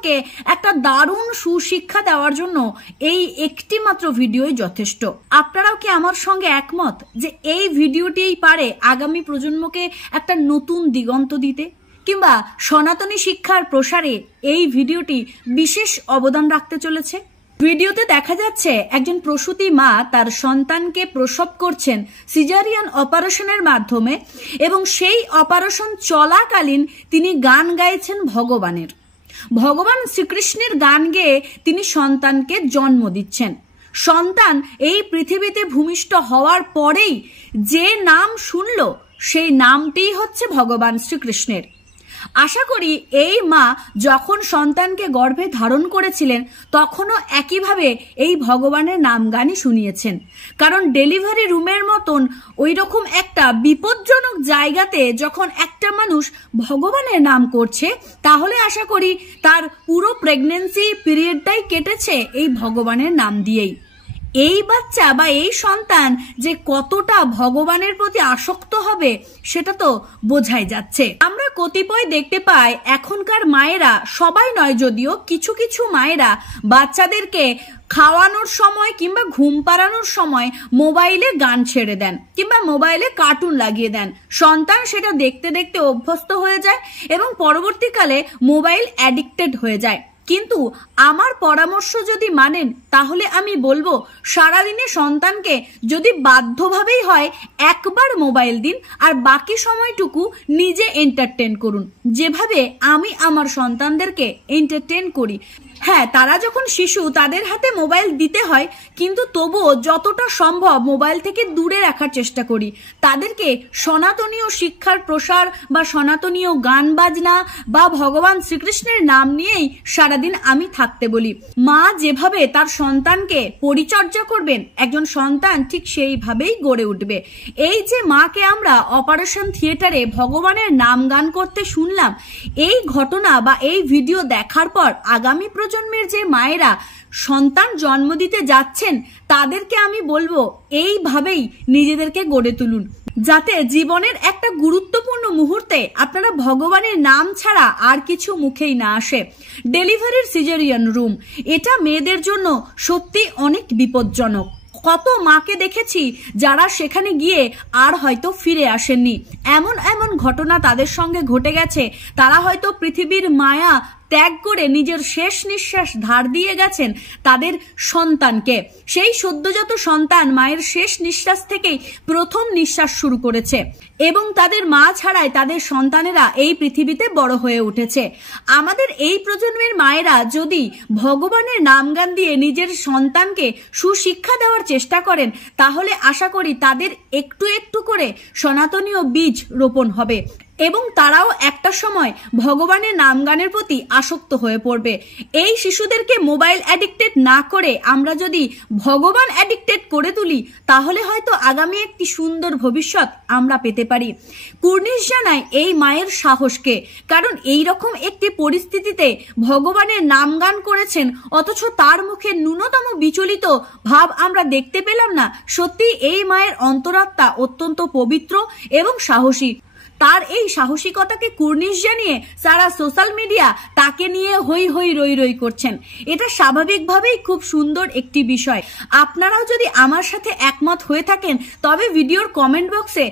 প্রজন্মকে একটা দারুণ সুশিক্ষা দেওয়ার জন্য এই একটি মাত্র ভিডিওই যথেষ্ট। আপনারাও কি আমার সঙ্গে একমত যে এই ভিডিওটিই পারে আগামী প্রজন্মকে একটা নতুন দিগন্ত দিতে, কিংবা সনাতনী শিক্ষার প্রসারে এই ভিডিওটি বিশেষ অবদান রাখতে চলেছে? ভিডিওতে দেখা যাচ্ছে একজন প্রসূতি মা তার সন্তানকে প্রসব করছেন সিজারিয়ান অপারেশনের মাধ্যমে, এবং সেই অপারেশন চলাকালীন তিনি গান গাইছেন ভগবানের। ভগবান শ্রীকৃষ্ণের গান গেয়ে তিনি সন্তানকে জন্ম দিচ্ছেন। সন্তান এই পৃথিবীতে ভূমিষ্ঠ হওয়ার পরেই যে নাম শুনল সেই নামটিই হচ্ছে ভগবান শ্রীকৃষ্ণের। আশা করি এই মা যখন সন্তানকে গর্ভে ধারণ করেছিলেন তখনও একইভাবে এই ভগবানের নাম গানই শুনিয়েছেন, কারণ ডেলিভারি রুমের মতন ওই রকম একটা বিপজ্জনক জায়গাতে যখন একটা মানুষ ভগবানের নাম করছে, তাহলে আশা করি তার পুরো প্রেগন্যান্সি পিরিয়ডটাই কেটেছে এই ভগবানের নাম দিয়েই। এই বাচ্চা বা এই সন্তান যে কতটা ভগবানের প্রতি আসক্ত হবে সেটা তো বোঝাই যাচ্ছে। আমরা কতিপয় দেখতে পাই এখনকার মায়েরা, সবাই নয় যদিও, কিছু কিছু মায়েরা বাচ্চাদেরকে খাওয়ানোর সময় কিংবা ঘুম পাড়ানোর সময় মোবাইলে গান ছেড়ে দেন কিংবা মোবাইলে কার্টুন লাগিয়ে দেন। সন্তান সেটা দেখতে দেখতে অভ্যস্ত হয়ে যায় এবং পরবর্তীকালে মোবাইল অ্যাডিক্টেড হয়ে যায়। কিন্তু আমার পরামর্শ যদি মানেন তাহলে আমি বলবো, সারাদিনে সন্তানকে যদি বাধ্যভাবেই হয় একবার মোবাইল দিন, আর বাকি সময়টুকু নিজে এন্টারটেন করুন, যেভাবে আমি আমার সন্তানদেরকে এন্টারটেন করি। হ্যাঁ, তারা যখন শিশু তাদের হাতে মোবাইল দিতে হয়, কিন্তু তবুও যতটা সম্ভব মোবাইল থেকে দূরে রাখার চেষ্টা করি। তাদেরকে সনাতনীয় শিক্ষার প্রসার বা সনাতনীয় গান বাজনা বা ভগবান শ্রীকৃষ্ণের নাম নিয়েই সারাদিন আমি থাকতে বলি। মা যেভাবে তার সন্তানকে পরিচর্যা করবেন, একজন সন্তান ঠিক সেইভাবেই গড়ে উঠবে। এই যে মাকে আমরা অপারেশন থিয়েটারে ভগবানের নাম গান করতে শুনলাম, এই ঘটনা বা এই ভিডিও দেখার পর আগামী প্রজন্মের যে মায়েরা সন্তান জন্ম দিতে যাচ্ছেন তাদেরকে আমি বলবো এইভাবেই নিজেদেরকে গড়ে তুলুন, যাতে জীবনের একটা গুরুত্বপূর্ণ মুহূর্তে আপনারা ভগবানের নাম ছাড়া আর কিছু মুখেই না আসে। ডেলিভারির সিজারিয়ান রুম, এটা মেয়েদের জন্য সত্যি অনেক বিপজ্জনক। কত মাকে দেখেছি যারা সেখানে গিয়ে আর হয়তো ফিরে আসেননি। এমন এমন ঘটনা তাদের সঙ্গে ঘটে গেছে, তারা হয়তো পৃথিবীর মায়া ত্যাগ করে নিজের শেষ নিঃশ্বাস ধার দিয়ে গেছেন তাদের সন্তানকে। সেই সদ্যজাত সন্তান মায়ের শেষ নিঃশ্বাস থেকেই প্রথম নিঃশ্বাস শুরু করেছে, এবং তাদের মা ছাড়াই তাদের সন্তানেরা এই পৃথিবীতে বড় হয়ে উঠেছে। আমাদের এই প্রজন্মের মায়েরা যদি ভগবানের নাম গান দিয়ে নিজের সন্তানকে সুশিক্ষা দেওয়ার চেষ্টা করেন, তাহলে আশা করি তাদের একটু একটু করে সনাতনীয় বীজ রোপণ হবে এবং তারাও একটা সময় ভগবানের নাম গানের প্রতি আসক্ত হয়ে পড়বে। এই শিশুদেরকে মোবাইল অ্যাডিক্টেড না করে আমরা যদি ভগবান অ্যাডিক্টেড করে তুলি, তাহলে হয়তো আগামী একটি সুন্দর ভবিষ্যৎ আমরা পেতে পারি। কুর্নিশ জানাই এই মায়ের সাহসকে, কারণ এই রকম একটি পরিস্থিতিতে ভগবানের নাম গান করেছেন, অথচ তার মুখে ন্যূনতম বিচলিত ভাব আমরা দেখতে পেলাম না। সত্যি এই মায়ের অন্তরাত্মা অত্যন্ত পবিত্র এবং সাহসী। তার এই সাহসিকতাকে কুর্নিশ জানিয়ে সারা সোশ্যাল মিডিয়া তাকে নিয়ে হই হই রই রই করছেন। এটা স্বাভাবিকভাবেই খুব সুন্দর একটি বিষয়। আপনারাও যদি আমার সাথে একমত হয়ে থাকেন তবে ভিডিওর কমেন্ট বক্সে